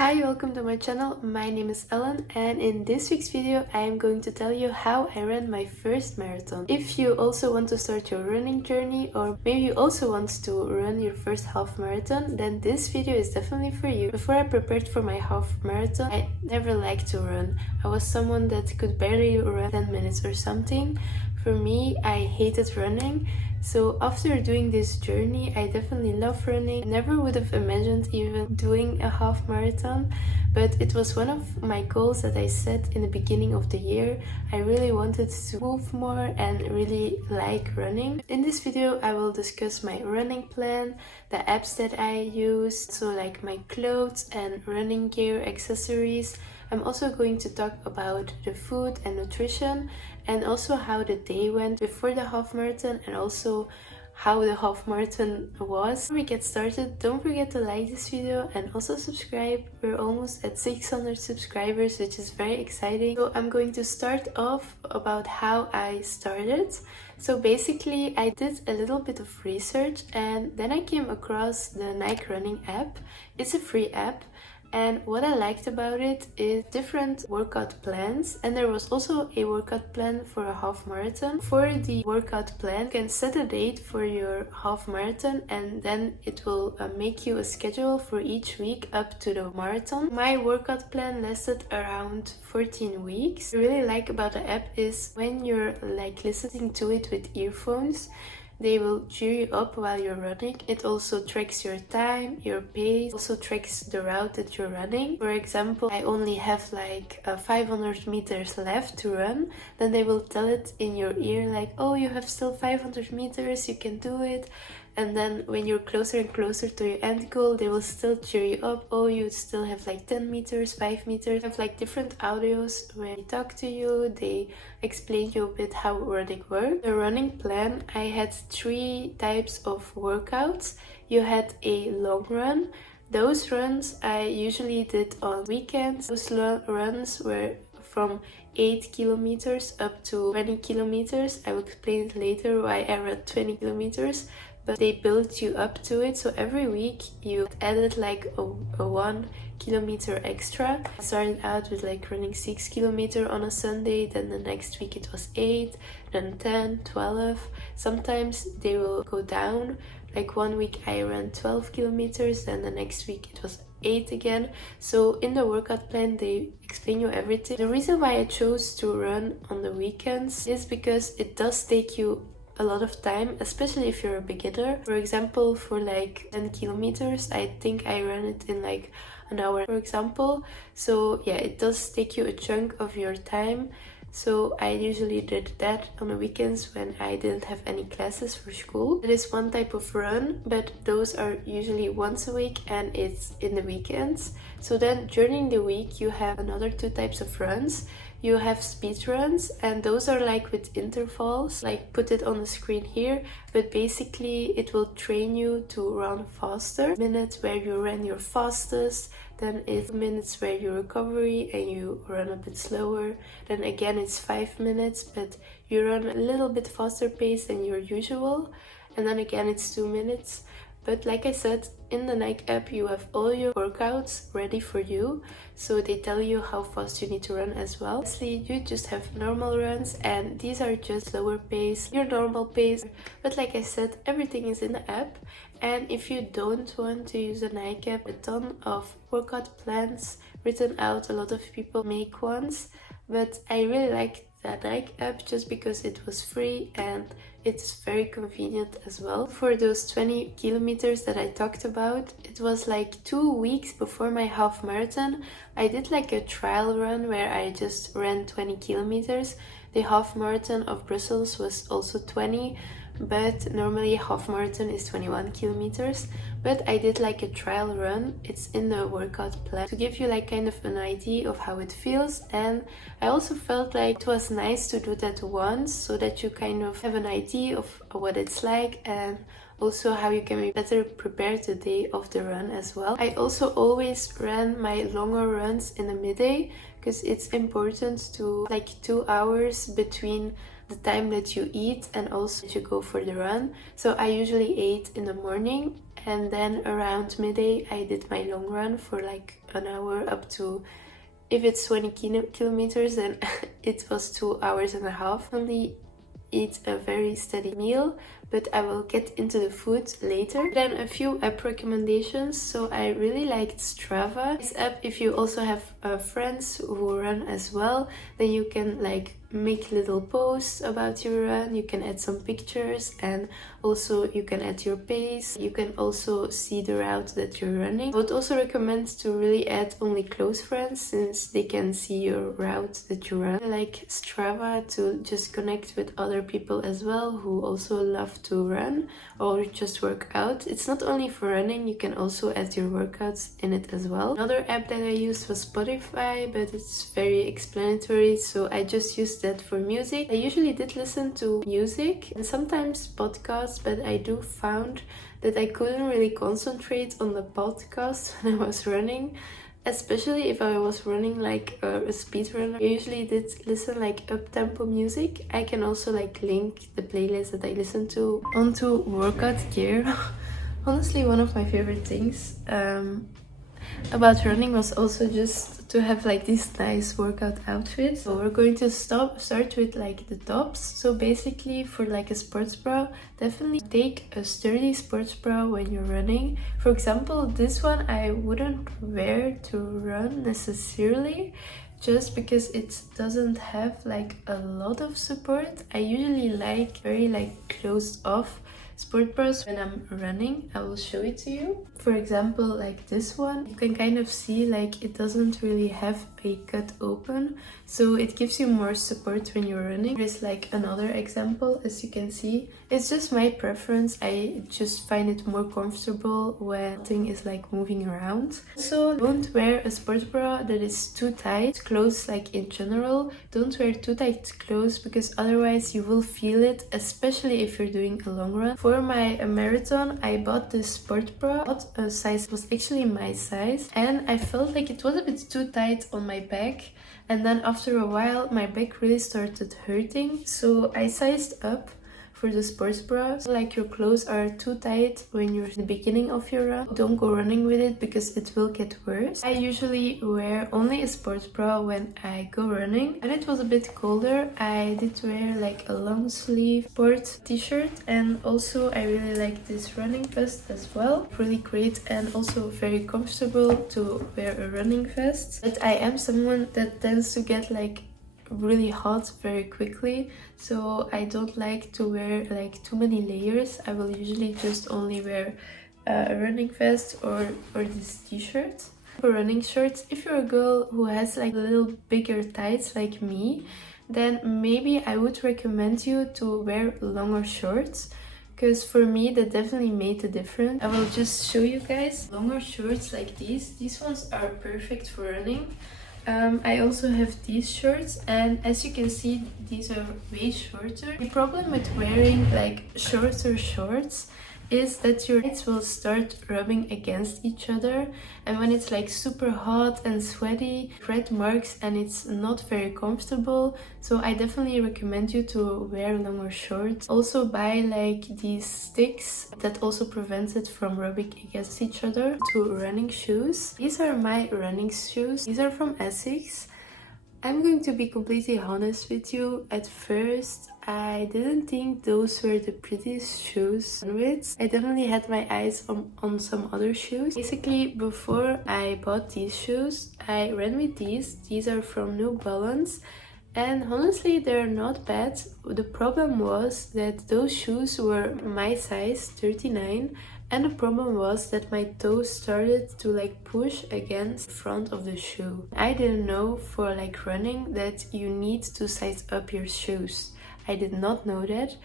Hi, welcome to my channel. My name is Ellen and in this week's video I am going to tell you how I ran my first marathon. If you also want to start your running journey or maybe you also want to run your first half marathon, then this video is definitely for you. Before I prepared for my half marathon, I never liked to run. I was someone that could barely run 10 minutes or something. For me, I hated running. So after doing this journey, I definitely love running. I never would have imagined even doing a half marathon, but it was one of my goals that I set in the beginning of the year. I really wanted to move more and really like running. In this video, I will discuss my running plan, the apps that I use, so like my clothes and running gear, accessories. I'm also going to talk about the food and nutrition and also how the day went before the half marathon and also how the half marathon was. Before we get started, don't forget to like this video and also subscribe. We're almost at 600 subscribers, which is very exciting. So I'm going to start off about how I started. So basically I did a little bit of research and then I came across the Nike running app. It's a free app. And what I liked about it is different workout plans, and there was also a workout plan for a half marathon. For the workout plan, you can set a date for your half marathon and then it will make you a schedule for each week up to the marathon. My workout plan lasted around 14 weeks. What I really like about the app is when you're like listening to it with earphones, they will cheer you up while you're running. It also tracks your time, your pace, also tracks the route that you're running. For example, I only have like 500 meters left to run. Then they will tell it in your ear like, oh, you have still 500 meters, you can do it. And then when you're closer and closer to your end goal, they will still cheer you up. Oh, you still have like 10 meters, 5 meters. They have like different audios where they talk to you. They explain you a bit how running works. The running plan, I had 3 types of workouts. You had a long run. Those runs I usually did on weekends. Those runs were from 8 kilometers up to 20 kilometers. I will explain it later why I ran 20 kilometers. But they built you up to it, so every week you added like a 1 kilometer extra. I started out with like running 6 kilometers on a Sunday, then the next week it was 8, then 10, 12. Sometimes they will go down, like one week I ran 12 kilometers, then the next week it was 8 again. So in the workout plan they explain you everything. The reason why I chose to run on the weekends is because it does take you a lot of time, especially if you're a beginner. For example, for like 10 kilometers, I think I ran it in like an hour, for example. So yeah, it does take you a chunk of your time. So I usually did that on the weekends when I didn't have any classes for school. That is one type of run, but those are usually once a week and it's in the weekends. So then during the week you have another 2 types of runs. You have speed runs and those are like with intervals, like put it on the screen here, but basically it will train you to run faster. Minutes where you ran your fastest, then it's minutes where you recovery and you run a bit slower. Then again it's 5 minutes, but you run a little bit faster pace than your usual. And then again it's 2 minutes. But like I said, in the Nike app you have all your workouts ready for you. So they tell you how fast you need to run as well. Obviously you just have normal runs and these are just slower pace, your normal pace. But like I said, everything is in the app. And if you don't want to use the Nike app, a ton of workout plans written out. A lot of people make ones. But I really like the Nike app just because it was free and it's very convenient as well. For those 20 kilometers that I talked about, it was like 2 weeks before my half marathon. I did like a trial run where I just ran 20 kilometers. The half marathon of Brussels was also 20, but normally half marathon is 21 kilometers. But I did like a trial run. It's in the workout plan to give you like kind of an idea of how it feels. And I also felt like it was nice to do that once so that you kind of have an idea of what it's like and also how you can be better prepared the day of the run as well. I also always ran my longer runs in the midday because it's important to like 2 hours between the time that you eat and also that you go for the run. So I usually ate in the morning and then around midday I did my long run for like an hour, up to, if it's 20 kilometers, then it was 2 hours and a half. Only eat a very steady meal, but I will get into the food later. Then a few app recommendations. So I really liked Strava. This app, if you also have friends who run as well, then you can like make little posts about your run. You can add some pictures, and also you can add your pace. You can also see the route that you're running. I would also recommend to really add only close friends, since they can see your route that you run. I like Strava to just connect with other people as well who also love to run or just work out. It's not only for running, you can also add your workouts in it as well. Another app that I used was Spotify, but it's very explanatory, so I just used that for music. I usually did listen to music and sometimes podcasts, but I do found that I couldn't really concentrate on the podcast when I was running, especially if I was running like a speed runner. I usually did listen like up-tempo music. I can also like link the playlist that I listen to onto workout gear. Honestly, one of my favorite things about running was also just to have like this nice workout outfit. So we're going to start with like the tops. So basically, for like a sports bra, definitely take a sturdy sports bra when you're running. For example, this one I wouldn't wear to run necessarily, just because it doesn't have like a lot of support. I usually like very like closed off sport bras when I'm running. I will show it to you. For example, like this one, you can kind of see like it doesn't really have a cut open, so it gives you more support when you're running. There's like another example, as you can see. It's just my preference. I just find it more comfortable when thing is like moving around. So don't wear a sports bra that is too tight. Clothes like in general, don't wear too tight clothes, because otherwise you will feel it, especially if you're doing a long run. For my marathon, I bought this sport bra. A size was actually my size, and I felt like it was a bit too tight on my back, and then after a while my back really started hurting, so I sized up for the sports bra. So like your clothes are too tight when you're in the beginning of your run, don't go running with it because it will get worse. I usually wear only a sports bra when I go running. When it was a bit colder, I did wear like a long sleeve sport t-shirt, and also I really like this running vest as well. Really great and also very comfortable to wear a running vest. But I am someone that tends to get like really hot very quickly, so I don't like to wear like too many layers. I will usually just only wear a running vest or this t-shirt. For running shorts, if you're a girl who has like a little bigger thighs like me, then maybe I would recommend you to wear longer shorts, because for me that definitely made a difference. I will just show you guys longer shorts like these ones are perfect for running. I also have these shorts, and as you can see, these are way shorter. The problem with wearing like shorter shorts is that your legs will start rubbing against each other, and when it's like super hot and sweaty, red marks, and it's not very comfortable. So I definitely recommend you to wear longer shorts. Also buy like these sticks that also prevents it from rubbing against each other. To running shoes. These are my running shoes. These are from Essex. I'm going to be completely honest with you. At first, I didn't think those were the prettiest shoes to run with. I definitely had my eyes on some other shoes. Basically, before I bought these shoes, I ran with these. These are from New Balance. And honestly, they're not bad. The problem was that those shoes were my size, 39. And the problem was that my toes started to like push against the front of the shoe. I didn't know for like running that you need to size up your shoes. I did not know that.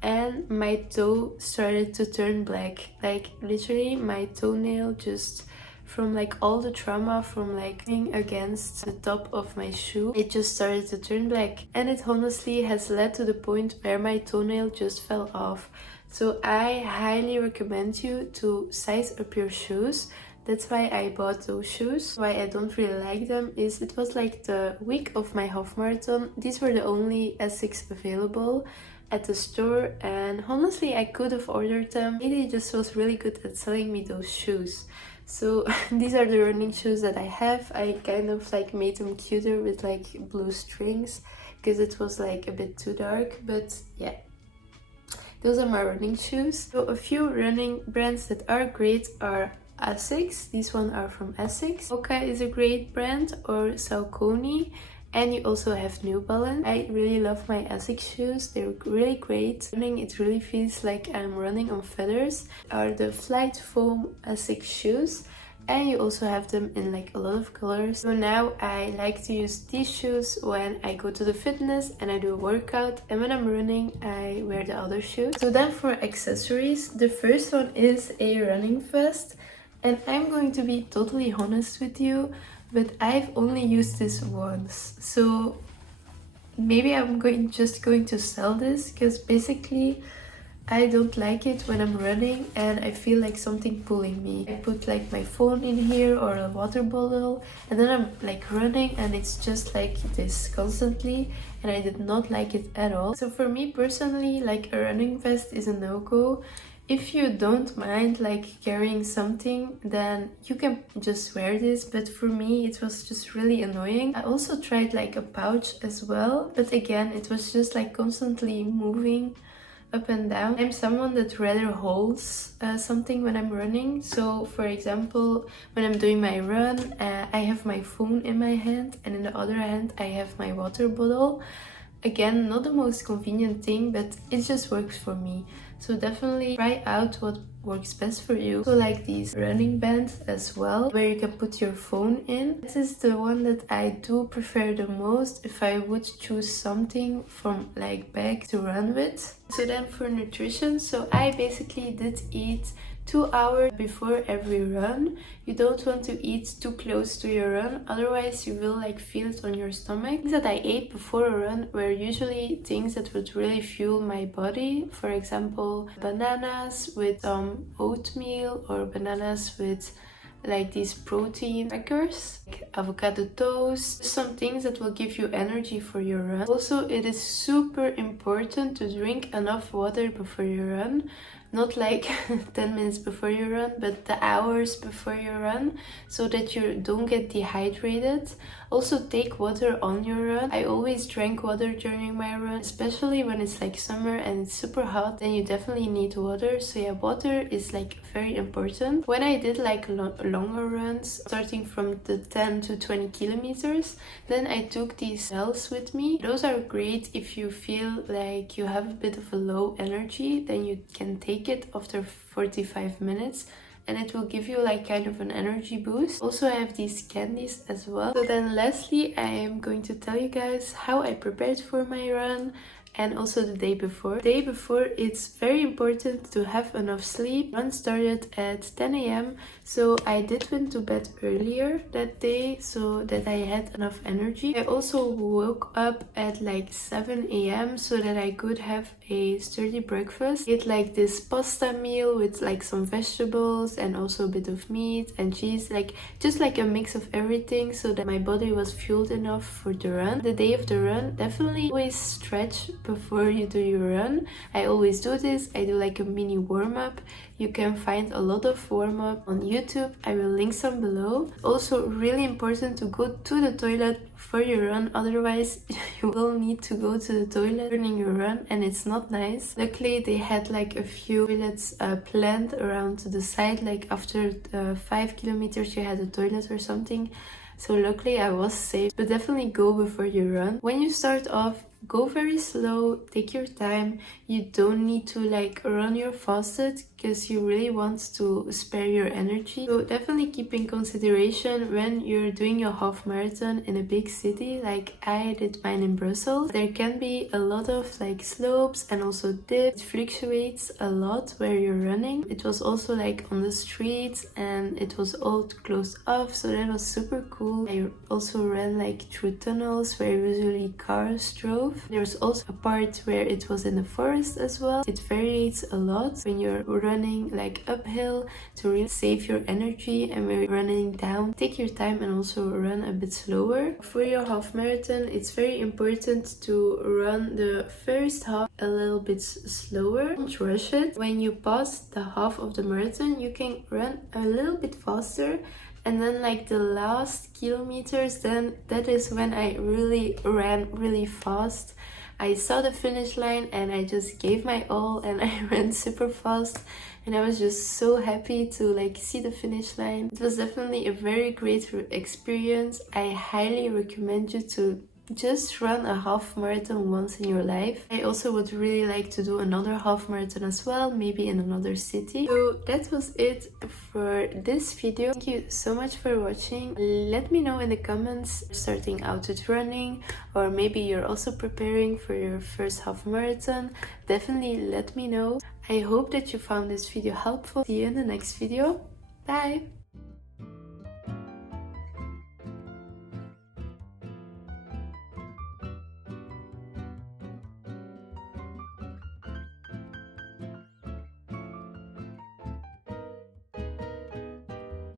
And my toe started to turn black. Like literally my toenail, just from like all the trauma from like being against the top of my shoe, it just started to turn black. And it honestly has led to the point where my toenail just fell off. So I highly recommend you to size up your shoes. That's why I bought those shoes. Why I don't really like them is it was like the week of my half marathon. These were the only Essex available. at the store, and honestly I could have ordered them. He just was really good at selling me those shoes. So these are the running shoes that I have. I kind of like made them cuter with like blue strings because it was like a bit too dark, but yeah. Those are my running shoes. So a few running brands that are great are Asics. These ones are from Asics. Hoka is a great brand, or Saucony. And you also have New Balance. I really love my Asics shoes. They're really great. Running, it really feels like I'm running on feathers. Are the Flight Foam Asics shoes. And you also have them in like a lot of colors. So now I like to use these shoes when I go to the fitness and I do a workout, and when I'm running I wear the other shoes. So then for accessories, the first one is a running vest, and I'm going to be totally honest with you, but I've only used this once. So maybe I'm just going to sell this, because basically I don't like it when I'm running and I feel like something pulling me. I put like my phone in here or a water bottle, and then I'm like running and it's just like this constantly, and I did not like it at all. So for me personally, like a running vest is a no-go. If you don't mind like carrying something, then you can just wear this, but for me it was just really annoying. I also tried like a pouch as well, but again it was just like constantly moving up and down. I'm someone that rather holds something when I'm running. So for example, when I'm doing my run, I have my phone in my hand, and in the other hand I have my water bottle. Again, not the most convenient thing, but it just works for me. So definitely try out what works best for you. So like these running bands as well, where you can put your phone in. This is the one that I do prefer the most if I would choose something from like bag to run with. So then for nutrition, so I basically did eat 2 hours before every run. You don't want to eat too close to your run, otherwise you will like feel it on your stomach. Things that I ate before a run were usually things that would really fuel my body. For example, bananas with oatmeal, or bananas with like these protein crackers, like avocado toast, some things that will give you energy for your run. Also, it is super important to drink enough water before you run. Not like 10 minutes before you run, but the hours before you run, so that you don't get dehydrated. Also take water on your run. I always drank water during my run, especially when it's like summer and it's super hot, then you definitely need water. So yeah, water is like very important. When I did like longer runs, starting from the 10 to 20 kilometers, then I took these gels with me. Those are great if you feel like you have a bit of a low energy, then you can take it after 45 minutes and it will give you like kind of an energy boost. Also, I have these candies as well. So then lastly, I am going to tell you guys how I prepared for my run, and also the day before. The day before, it's very important to have enough sleep. Run started at 10 a.m. so I did went to bed earlier that day so that I had enough energy. I also woke up at like 7 a.m. so that I could have a sturdy breakfast. I ate like this pasta meal with like some vegetables and also a bit of meat and cheese, like just like a mix of everything, so that my body was fueled enough for the run. The day of the run, definitely always stretch before you do your run. I always do this. I do like a mini warm-up. You can find a lot of warm-up on YouTube. I will link some below. Also really important to go to the toilet for your run, otherwise you will need to go to the toilet during your run and it's not nice. Luckily they had like a few toilets planned around the side, like after 5 kilometers you had a toilet or something. So luckily I was safe, but definitely go before you run. When you start off, go very slow, take your time. You don't need to like run your fastest because you really want to spare your energy. So definitely keep in consideration when you're doing your half marathon in a big city, like I did mine in Brussels. There can be a lot of like slopes and also dips. It fluctuates a lot where you're running. It was also like on the streets and it was all closed off, so that was super cool. I also ran like through tunnels where usually cars drove. drove. There's also a part where it was in the forest as well. It varies a lot when you're running like uphill to really save your energy, and when you're running down, take your time and also run a bit slower. For your half marathon, it's very important to run the first half a little bit slower. Don't rush it. When you pass the half of the marathon, you can run a little bit faster, and then like the last kilometers, then that is when I really ran really fast. I saw the finish line and I just gave my all and I ran super fast, and I was just so happy to like see the finish line. It was definitely a very great experience. I highly recommend you to just run a half marathon once in your life. I also would really like to do another half marathon as well, maybe in another city. So that was it for this video. Thank you so much for watching. Let me know in the comments, starting out with running, or maybe you're also preparing for your first half marathon. Definitely let me know. I hope that you found this video helpful. See you in the next video. Bye!